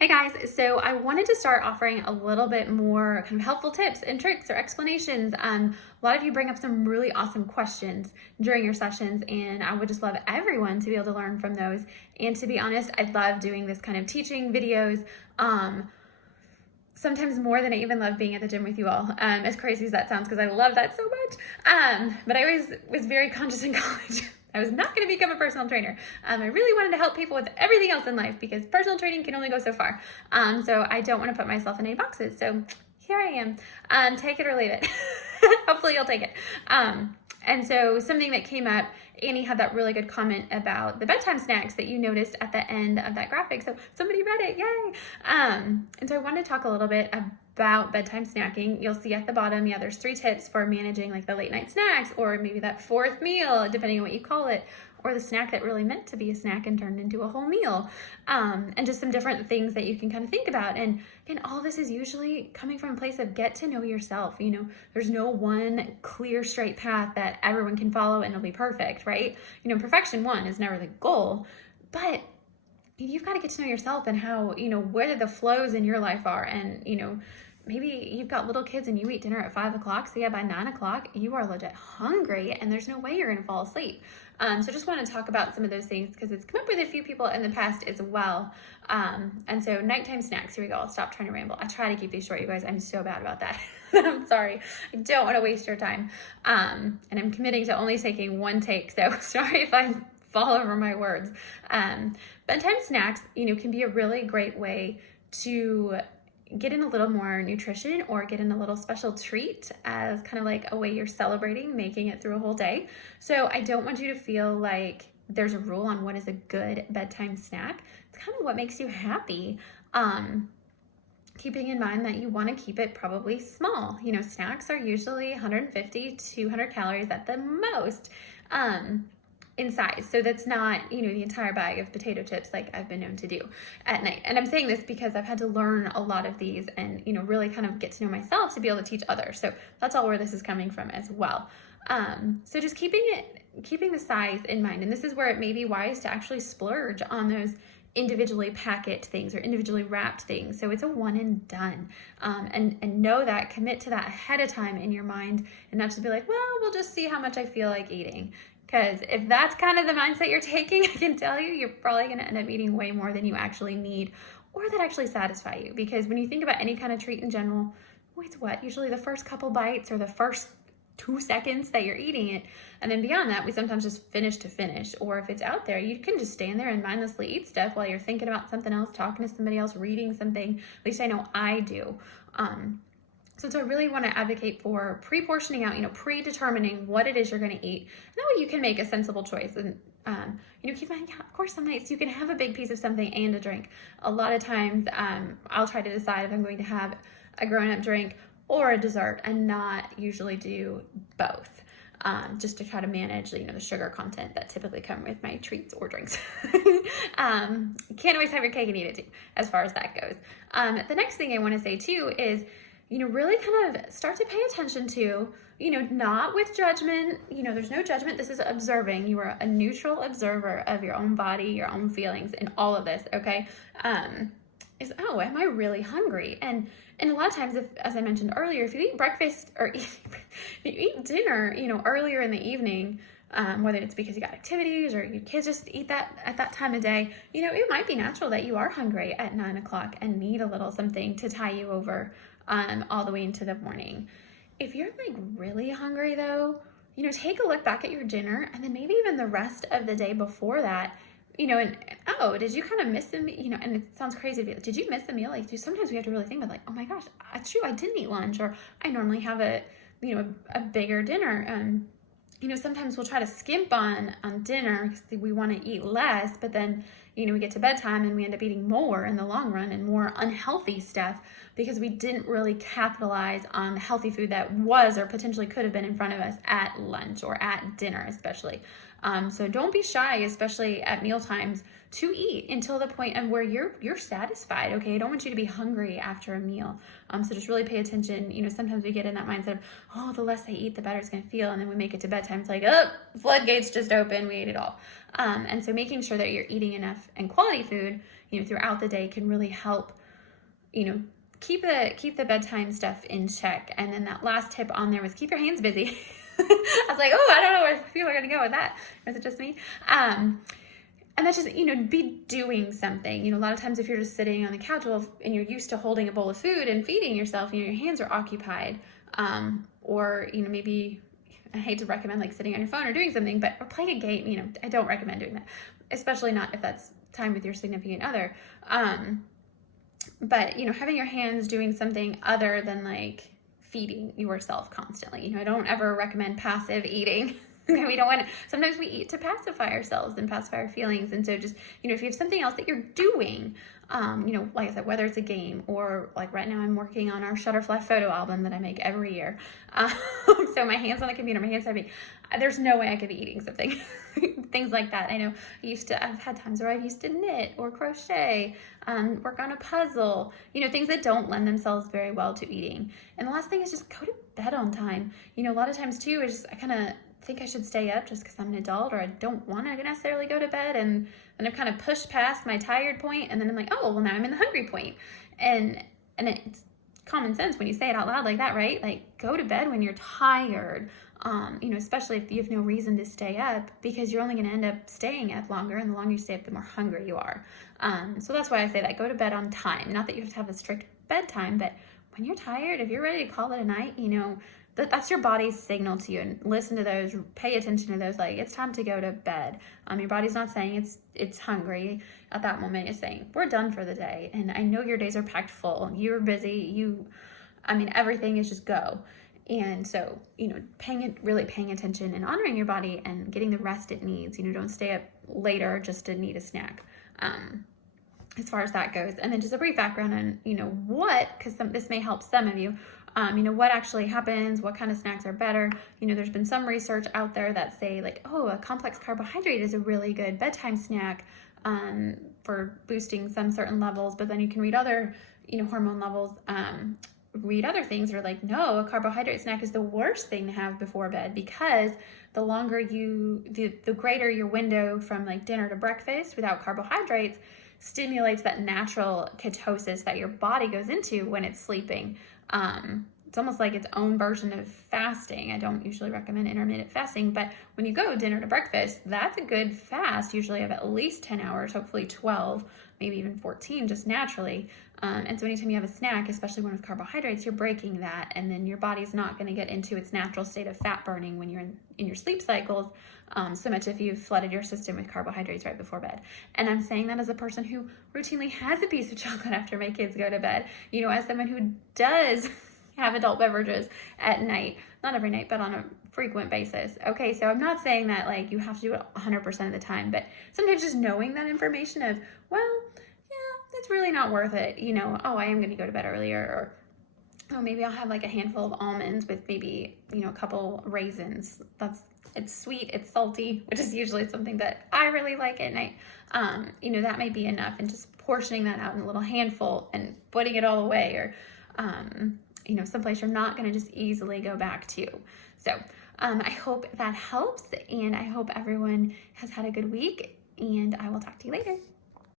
Hey guys, so I wanted to start offering a little bit more kind of helpful tips and tricks or explanations. A lot of you bring up some really awesome questions during your sessions, and I would just love everyone to be able to learn from those. And to be honest, I love doing this kind of teaching videos. Sometimes more than I even love being at the gym with you all, as crazy as that sounds, because I love that so much. But I always was very conscious in college. I was not going to become a personal trainer. I really wanted to help people with everything else in life because personal training can only go so far. So I don't want to put myself in any boxes. So here I am. Take it or leave it. Hopefully you'll take it. And so something that came up, Annie had that really good comment about the bedtime snacks that you noticed at the end of that graphic. So somebody read it, yay! And so I wanted to talk a little bit about bedtime snacking. You'll see at the bottom, there's 3 tips for managing like the late night snacks, or maybe that 4th meal, depending on what you call it, or the snack that really meant to be a snack and turned into a whole meal, and just some different things that you can kind of think about. And again, all this is usually coming from a place of get to know yourself. There's no one clear, straight path that everyone can follow and it'll be perfect, right? Perfection is never the goal, but you've got to get to know yourself and how, where the flows in your life are. And, maybe you've got little kids and you eat dinner at 5 o'clock. So by 9 o'clock, you are legit hungry and there's no way you're going to fall asleep. So just want to talk about some of those things because it's come up with a few people in the past as well. And so nighttime snacks, here we go. I'll stop trying to ramble. I try to keep these short, you guys. I'm so bad about that. I'm sorry. I don't want to waste your time. And I'm committing to only taking one take. So sorry if I fall over my words. Bedtime snacks, can be a really great way to get in a little more nutrition or get in a little special treat as kind of like a way you're celebrating making it through a whole day. So I don't want you to feel like there's a rule on what is a good bedtime snack. It's kind of what makes you happy. Keeping in mind that you want to keep it probably small. Snacks are usually 150 to 200 calories at the most. In size. So that's not, the entire bag of potato chips like I've been known to do at night. And I'm saying this because I've had to learn a lot of these and, really kind of get to know myself to be able to teach others. So that's all where this is coming from as well. So just keeping the size in mind. And this is where it may be wise to actually splurge on those individually packet things or individually wrapped things. So it's a one and done. And know that, commit to that ahead of time in your mind and not just be like, well, we'll just see how much I feel like eating. Because if that's kind of the mindset you're taking, I can tell you, you're probably going to end up eating way more than you actually need or that actually satisfy you. Because when you think about any kind of treat in general, it's usually the first couple bites or the first 2 seconds that you're eating it. And then beyond that, we sometimes just finish to finish. Or if it's out there, you can just stand there and mindlessly eat stuff while you're thinking about something else, talking to somebody else, reading something. At least I know I do. So I really want to advocate for pre-portioning out, predetermining what it is you're going to eat. And that way you can make a sensible choice. And, keep in mind, of course, some nights you can have a big piece of something and a drink. A lot of times I'll try to decide if I'm going to have a grown-up drink or a dessert and not usually do both. Just to try to manage, the sugar content that typically come with my treats or drinks. Can't always have your cake and eat it too, as far as that goes. The next thing I want to say too is, really kind of start to pay attention to, not with judgment, there's no judgment. This is observing. You are a neutral observer of your own body, your own feelings, and all of this, okay? Am I really hungry? And a lot of times, as I mentioned earlier, if you eat breakfast or if you eat dinner, earlier in the evening, whether it's because you got activities or your kids just eat that at that time of day, it might be natural that you are hungry at 9 o'clock and need a little something to tie you over all the way into the morning. If you're really hungry though, take a look back at your dinner and then maybe even the rest of the day before that, did you kind of miss the meal? And it sounds crazy, but did you miss the meal? Sometimes we have to really think about oh my gosh, it's true, I didn't eat lunch, or I normally have a bigger dinner. Sometimes we'll try to skimp on dinner because we want to eat less, but then, we get to bedtime and we end up eating more in the long run and more unhealthy stuff because we didn't really capitalize on the healthy food that was or potentially could have been in front of us at lunch or at dinner especially. So don't be shy, especially at meal times, to eat until the point of where you're satisfied. Okay, I don't want you to be hungry after a meal. So just really pay attention. Sometimes we get in that mindset of, oh, the less I eat, the better it's going to feel, and then we make it to bedtime. It's like, oh, floodgates just open. We ate it all. And so making sure that you're eating enough and quality food, throughout the day can really help, keep the bedtime stuff in check. And then that last tip on there was keep your hands busy. I was like, oh, I don't know where people are going to go with that. Or is it just me? And that's just, be doing something. A lot of times if you're just sitting on the couch and you're used to holding a bowl of food and feeding yourself, your hands are occupied. Or, maybe, I hate to recommend like sitting on your phone or doing something, or playing a game, I don't recommend doing that, especially not if that's time with your significant other. But, having your hands doing something other than like feeding yourself constantly. I don't ever recommend passive eating. We don't want to, sometimes we eat to pacify ourselves and pacify our feelings. And so just, if you have something else that you're doing, like I said, whether it's a game or like right now I'm working on our Shutterfly photo album that I make every year. So my hands on the computer, my hands heavy. There's no way I could be eating something. Things like that. I know I've had times where I used to knit or crochet, work on a puzzle, things that don't lend themselves very well to eating. And the last thing is just go to bed on time. A lot of times too, I kind of think I should stay up just because I'm an adult, or I don't want to necessarily go to bed, and then I've kind of pushed past my tired point, and then I'm like, oh, well, now I'm in the hungry point. And it's common sense when you say it out loud like that, right? Like, go to bed when you're tired, especially if you have no reason to stay up, because you're only going to end up staying up longer, and the longer you stay up, the more hungry you are. So that's why I say that, go to bed on time. Not that you have to have a strict bedtime, but when you're tired, if you're ready to call it a night, that's your body's signal to you, and listen to those, pay attention to those, like, it's time to go to bed. Your body's not saying it's hungry at that moment. It's saying, we're done for the day. And I know your days are packed full. You're busy. Everything is just go. And so, really paying attention and honoring your body and getting the rest it needs. Don't stay up later just to need a snack. As far as that goes. And then just a brief background on, because this may help some of you, what actually happens, what kind of snacks are better. There's been some research out there that say like, oh, a complex carbohydrate is a really good bedtime snack for boosting some certain levels, but then you can read other, hormone levels, read other things that are like, no, a carbohydrate snack is the worst thing to have before bed, because the longer the greater your window from like dinner to breakfast without carbohydrates stimulates that natural ketosis that your body goes into when it's sleeping. It's almost like its own version of fasting. I don't usually recommend intermittent fasting, but when you go dinner to breakfast, that's a good fast, usually of at least 10 hours, hopefully 12, maybe even 14, just naturally. And so anytime you have a snack, especially one with carbohydrates, you're breaking that, and then your body's not going to get into its natural state of fat burning when you're in your sleep cycles, so much if you've flooded your system with carbohydrates right before bed. And I'm saying that as a person who routinely has a piece of chocolate after my kids go to bed, as someone who does have adult beverages at night, not every night, but on a frequent basis. Okay, so I'm not saying that like you have to do it 100% of the time, but sometimes just knowing that information of, well, yeah, it's really not worth it. Oh, I am going to go to bed earlier, or oh, maybe I'll have like a handful of almonds with maybe, a couple raisins. It's sweet, it's salty, which is usually something that I really like at night. That may be enough, and just portioning that out in a little handful and putting it all away, or, someplace you're not going to just easily go back to. So I hope that helps, and I hope everyone has had a good week, and I will talk to you later.